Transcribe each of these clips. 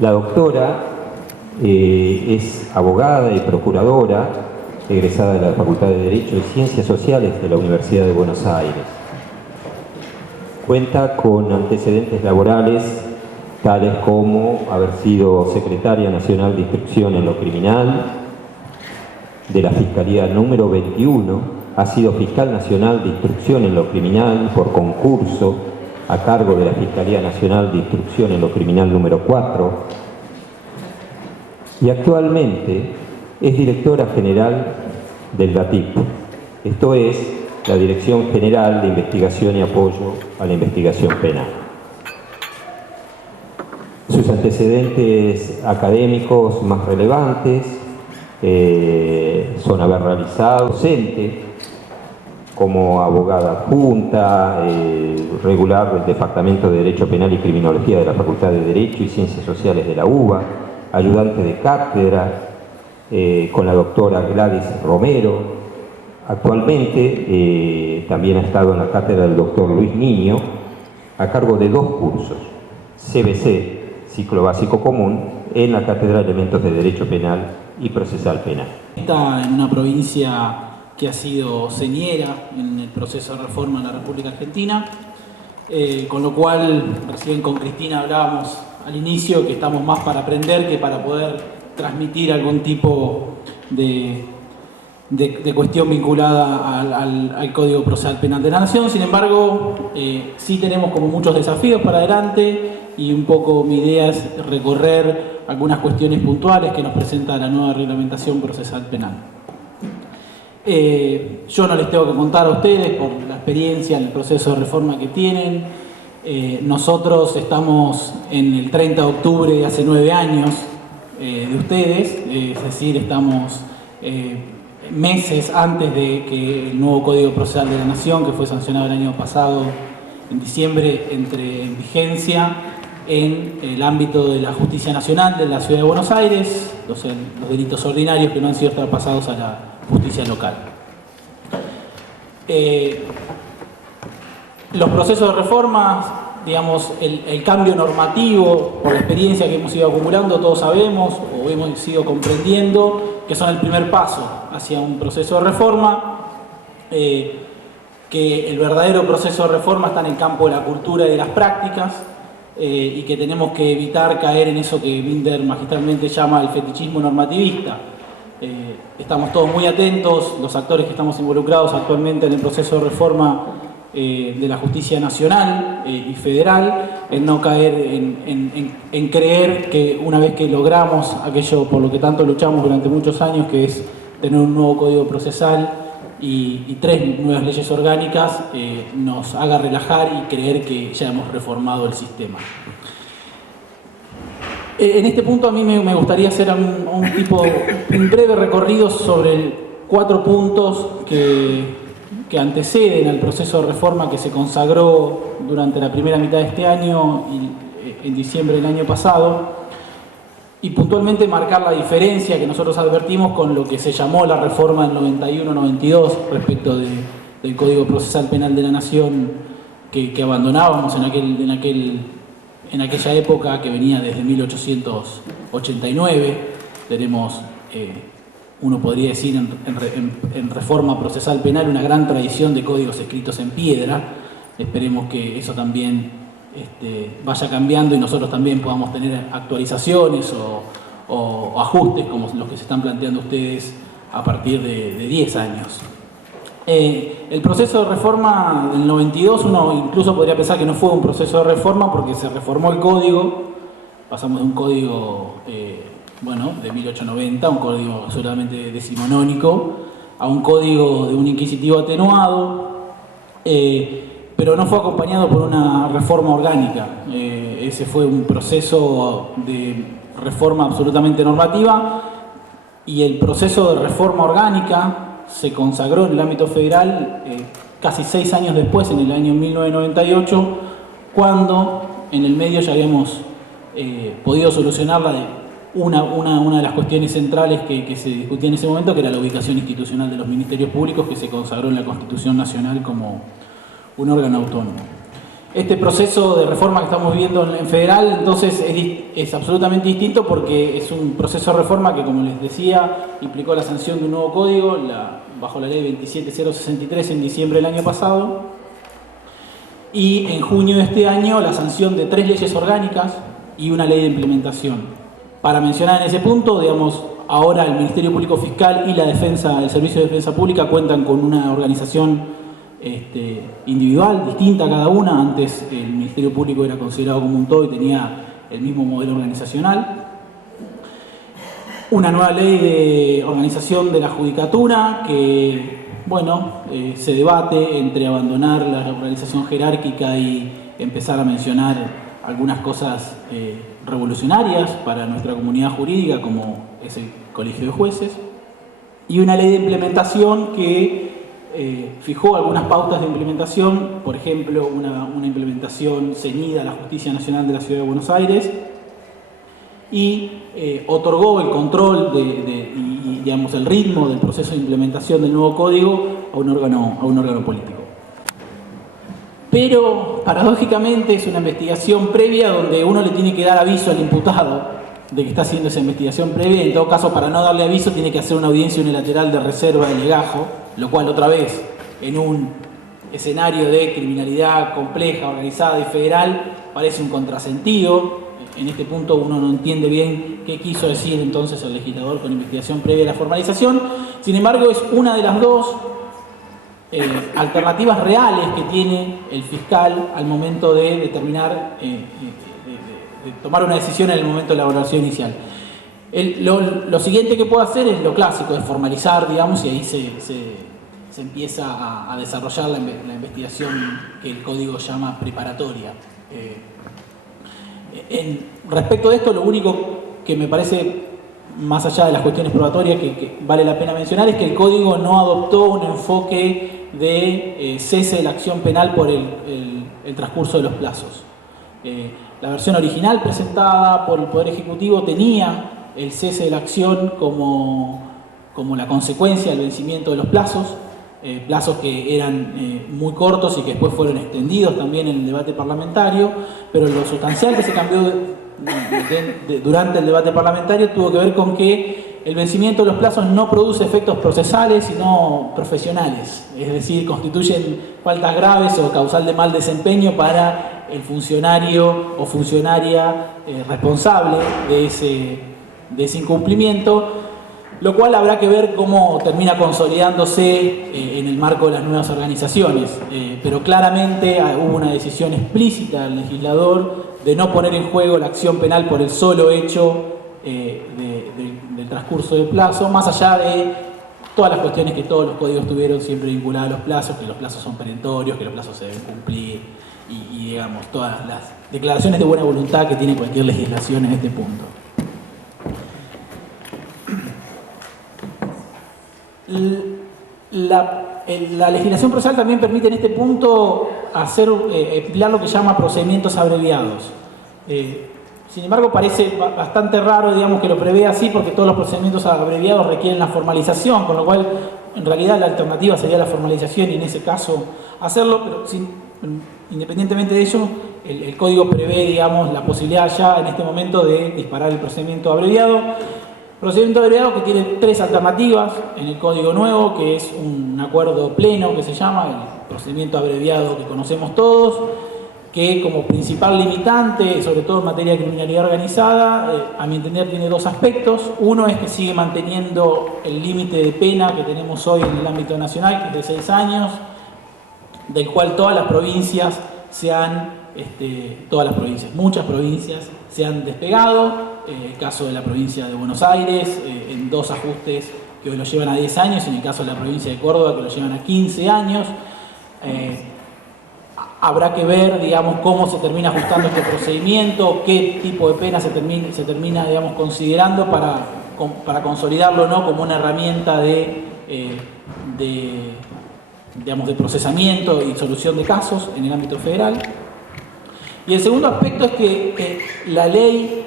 La doctora es abogada y procuradora, egresada de la Facultad de Derecho y Ciencias Sociales de la Universidad de Buenos Aires. Cuenta con antecedentes laborales tales como haber sido secretaria nacional de instrucción en lo criminal de la Fiscalía número 21, ha sido fiscal nacional de instrucción en lo criminal por concurso a cargo de la Fiscalía Nacional de Instrucción en lo Criminal número 4 y actualmente es directora general del DATIP, esto es, la Dirección General de Investigación y Apoyo a la Investigación Penal. Sus antecedentes académicos más relevantes son haber realizado docente como abogada adjunta, regular del Departamento de Derecho Penal y Criminología de la Facultad de Derecho y Ciencias Sociales de la UBA, ayudante de cátedra con la doctora Gladys Romero. Actualmente también ha estado en la cátedra del doctor Luis Niño a cargo de 2 cursos, CBC, Ciclo Básico Común, en la Cátedra de Elementos de Derecho Penal y Procesal Penal. Está en una provincia que ha sido señera en el proceso de reforma en la República Argentina, con lo cual, recién con Cristina hablábamos al inicio que estamos más para aprender que para poder transmitir algún tipo de cuestión vinculada al Código Procesal Penal de la Nación. Sin embargo, sí tenemos como muchos desafíos para adelante y un poco mi idea es recorrer algunas cuestiones puntuales que nos presenta la nueva reglamentación procesal penal. Yo no les tengo que contar a ustedes por la experiencia en el proceso de reforma que tienen. Nosotros estamos en el 30 de octubre de hace 9 años de ustedes, es decir, estamos meses antes de que el nuevo Código Procesal de la Nación, que fue sancionado el año pasado en diciembre, entre en vigencia en el ámbito de la Justicia Nacional de la Ciudad de Buenos Aires, los delitos ordinarios que no han sido traspasados a la justicia local. Los procesos de reforma, digamos, el cambio normativo, por la experiencia que hemos ido acumulando, todos sabemos o hemos ido comprendiendo que son el primer paso hacia un proceso de reforma, que el verdadero proceso de reforma está en el campo de la cultura y de las prácticas, y que tenemos que evitar caer en eso que Binder magistralmente llama el fetichismo normativista. Estamos todos muy atentos, los actores que estamos involucrados actualmente en el proceso de reforma de la justicia nacional y federal, en no caer en creer que una vez que logramos aquello por lo que tanto luchamos durante muchos años, que es tener un nuevo código procesal y 3 nuevas leyes orgánicas, nos haga relajar y creer que ya hemos reformado el sistema. En este punto a mí me gustaría hacer un breve recorrido sobre 4 puntos que anteceden al proceso de reforma que se consagró durante la primera mitad de este año y en diciembre del año pasado, y puntualmente marcar la diferencia que nosotros advertimos con lo que se llamó la reforma del 91-92 respecto del Código Procesal Penal de la Nación que abandonábamos en aquella época, que venía desde 1889. Tenemos, uno podría decir, en reforma procesal penal una gran tradición de códigos escritos en piedra. Esperemos que eso también vaya cambiando y nosotros también podamos tener actualizaciones o ajustes como los que se están planteando ustedes a partir de 10 años. El proceso de reforma del 92, uno incluso podría pensar que no fue un proceso de reforma porque se reformó el código, pasamos de un código de 1890, un código solamente decimonónico, a un código de un inquisitivo atenuado, pero no fue acompañado por una reforma orgánica. Ese fue un proceso de reforma absolutamente normativa, y el proceso de reforma orgánica se consagró en el ámbito federal casi 6 años después, en el año 1998, cuando en el medio ya habíamos podido solucionar una de las cuestiones centrales que se discutía en ese momento, que era la ubicación institucional de los ministerios públicos, que se consagró en la Constitución Nacional como un órgano autónomo. Este proceso de reforma que estamos viviendo en federal, entonces, es absolutamente distinto porque es un proceso de reforma que, como les decía, implicó la sanción de un nuevo código bajo la ley 27063 en diciembre del año pasado, y en junio de este año la sanción de 3 leyes orgánicas y una ley de implementación. Para mencionar en ese punto, digamos, ahora el Ministerio Público Fiscal y el Servicio de Defensa Pública cuentan con una organización individual, distinta cada una. Antes el Ministerio Público era considerado como un todo y tenía el mismo modelo organizacional. Una nueva ley de organización de la judicatura que, bueno, se debate entre abandonar la organización jerárquica y empezar a mencionar algunas cosas revolucionarias para nuestra comunidad jurídica, como es el Colegio de Jueces. Y una ley de implementación que fijó algunas pautas de implementación, por ejemplo, una implementación ceñida a la Justicia Nacional de la Ciudad de Buenos Aires, y otorgó el control y digamos, el ritmo del proceso de implementación del nuevo código a un órgano político. Pero, paradójicamente, es una investigación previa donde uno le tiene que dar aviso al imputado de que está haciendo esa investigación previa. En todo caso, para no darle aviso, tiene que hacer una audiencia unilateral de reserva de legajo, lo cual, otra vez, en un escenario de criminalidad compleja, organizada y federal, parece un contrasentido. En este punto uno no entiende bien qué quiso decir entonces el legislador con investigación previa a la formalización. Sin embargo, es una de las dos alternativas reales que tiene el fiscal al momento de determinar, de tomar una decisión en el momento de la evaluación inicial. Lo siguiente que puede hacer es lo clásico, es formalizar, digamos, y ahí se empieza a desarrollar la investigación que el código llama preparatoria. Respecto de esto, lo único que me parece, más allá de las cuestiones probatorias que vale la pena mencionar, es que el código no adoptó un enfoque de cese de la acción penal por el transcurso de los plazos. La versión original presentada por el Poder Ejecutivo tenía el cese de la acción como la consecuencia del vencimiento de los plazos, plazos que eran muy cortos y que después fueron extendidos también en el debate parlamentario, pero lo sustancial que se cambió durante el debate parlamentario tuvo que ver con que el vencimiento de los plazos no produce efectos procesales, sino profesionales, es decir, constituyen faltas graves o causal de mal desempeño para el funcionario o funcionaria responsable de ese incumplimiento, lo cual habrá que ver cómo termina consolidándose en el marco de las nuevas organizaciones. Pero claramente hubo una decisión explícita del legislador de no poner en juego la acción penal por el solo hecho del transcurso del plazo, más allá de todas las cuestiones que todos los códigos tuvieron siempre vinculadas a los plazos, que los plazos son perentorios, que los plazos se deben cumplir, y digamos, todas las declaraciones de buena voluntad que tiene cualquier legislación en este punto. La legislación procesal también permite en este punto emplear lo que llama procedimientos abreviados. Sin embargo, parece bastante raro, digamos, que lo prevea así, porque todos los procedimientos abreviados requieren la formalización, con lo cual en realidad la alternativa sería la formalización y en ese caso hacerlo, pero independientemente de ello, el código prevé, digamos, la posibilidad ya en este momento de disparar el procedimiento abreviado. Procedimiento abreviado que tiene 3 alternativas en el código nuevo, que es un acuerdo pleno que se llama, el procedimiento abreviado que conocemos todos, que como principal limitante, sobre todo en materia de criminalidad organizada, a mi entender tiene 2 aspectos. Uno es que sigue manteniendo el límite de pena que tenemos hoy en el ámbito nacional, que es de 6 años, del cual todas las provincias muchas provincias se han despegado. El caso de la provincia de Buenos Aires, en 2 ajustes que hoy lo llevan a 10 años, y en el caso de la provincia de Córdoba, que lo llevan a 15 años. Habrá que ver, digamos, cómo se termina ajustando este procedimiento, qué tipo de pena se termina, digamos, considerando para consolidarlo, ¿no?, como una herramienta de procesamiento y solución de casos en el ámbito federal. Y el segundo aspecto es que la ley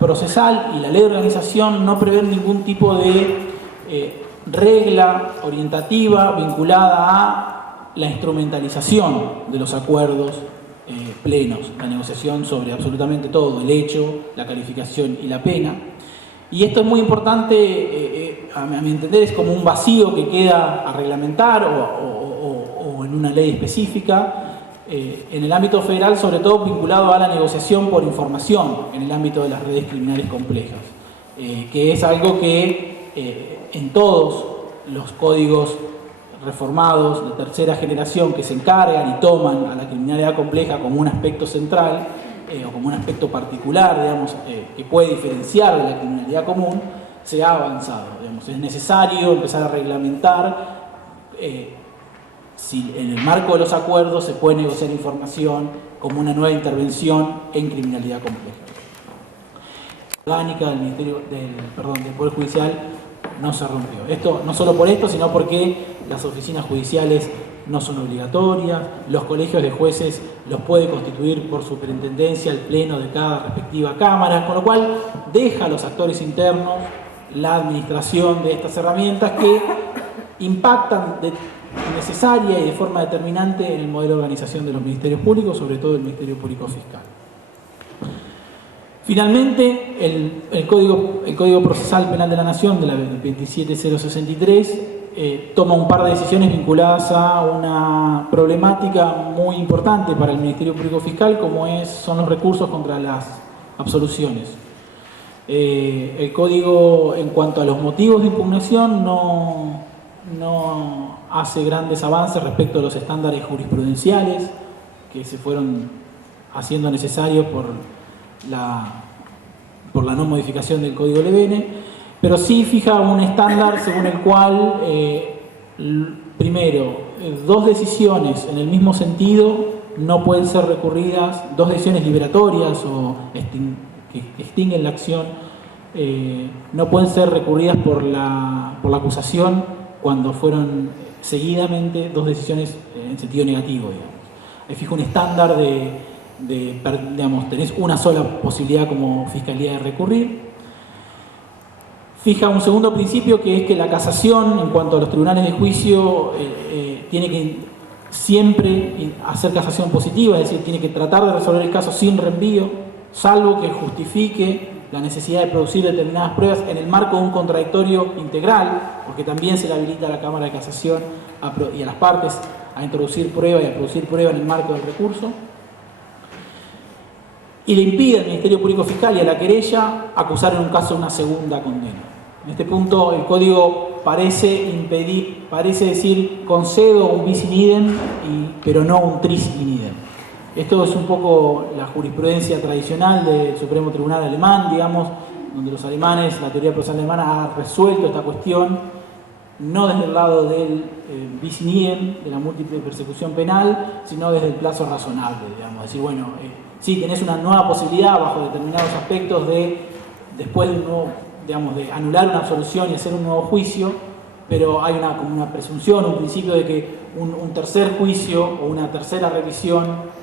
procesal y la ley de organización no prevén ningún tipo de regla orientativa vinculada a la instrumentalización de los acuerdos plenos, la negociación sobre absolutamente todo, el hecho, la calificación y la pena. Y esto es muy importante, a mi entender, es como un vacío que queda a reglamentar o en una ley específica. En el ámbito federal, sobre todo vinculado a la negociación por información en el ámbito de las redes criminales complejas, que es algo que en todos los códigos reformados de tercera generación que se encargan y toman a la criminalidad compleja como un aspecto central o como un aspecto particular, digamos, que puede diferenciar de la criminalidad común, se ha avanzado. Digamos. Es necesario empezar a reglamentar si en el marco de los acuerdos se puede negociar información como una nueva intervención en criminalidad compleja. La orgánica del Poder Judicial no se rompió. Esto no solo por esto, sino porque las oficinas judiciales no son obligatorias, los colegios de jueces los puede constituir por superintendencia el pleno de cada respectiva cámara, con lo cual deja a los actores internos la administración de estas herramientas que impactan necesaria y de forma determinante en el modelo de organización de los ministerios públicos, sobre todo el Ministerio Público Fiscal. Finalmente, el Código Procesal Penal de la Nación, de la 27063, toma un par de decisiones vinculadas a una problemática muy importante para el Ministerio Público Fiscal, como son los recursos contra las absoluciones. El Código, en cuanto a los motivos de impugnación, no hace grandes avances respecto a los estándares jurisprudenciales que se fueron haciendo necesarios por la no modificación del Código Levene, pero sí fija un estándar según el cual, primero, dos decisiones en el mismo sentido no pueden ser recurridas, dos decisiones liberatorias o que extinguen la acción, no pueden ser recurridas por la acusación cuando fueron seguidamente dos decisiones en sentido negativo, digamos. Ahí fija un estándar digamos, tenés una sola posibilidad como fiscalía de recurrir. Fija un segundo principio, que es que la casación, en cuanto a los tribunales de juicio, tiene que siempre hacer casación positiva, es decir, tiene que tratar de resolver el caso sin reenvío, salvo que justifique la necesidad de producir determinadas pruebas en el marco de un contradictorio integral, porque también se le habilita a la Cámara de Casación y a las partes a introducir prueba y a producir prueba en el marco del recurso. Y le impide al Ministerio Público Fiscal y a la querella acusar en un caso una segunda condena. En este punto el Código parece decir concedo un bis in idem, pero no un tris in idem. Esto es un poco la jurisprudencia tradicional del Supremo Tribunal alemán, digamos, donde los alemanes, la teoría procesal alemana ha resuelto esta cuestión, no desde el lado del bis in idem, de la múltiple persecución penal, sino desde el plazo razonable, digamos. Decir, bueno, sí, tenés una nueva posibilidad bajo determinados aspectos después de de anular una absolución y hacer un nuevo juicio, pero hay como una presunción, un principio de que un tercer juicio o una tercera revisión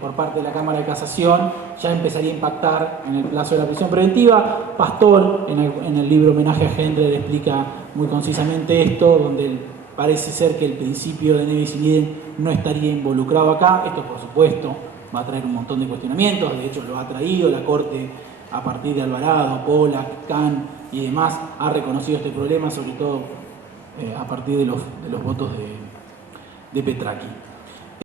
por parte de la Cámara de Casación ya empezaría a impactar en el plazo de la prisión preventiva. Pastor, en el libro Homenaje a Hendler, explica muy concisamente esto, donde parece ser que el principio de ne bis in idem no estaría involucrado acá. Esto, por supuesto, va a traer un montón de cuestionamientos, de hecho lo ha traído la Corte a partir de Alvarado, Pollack, Kahn y demás, ha reconocido este problema, sobre todo a partir de los votos de Petraki.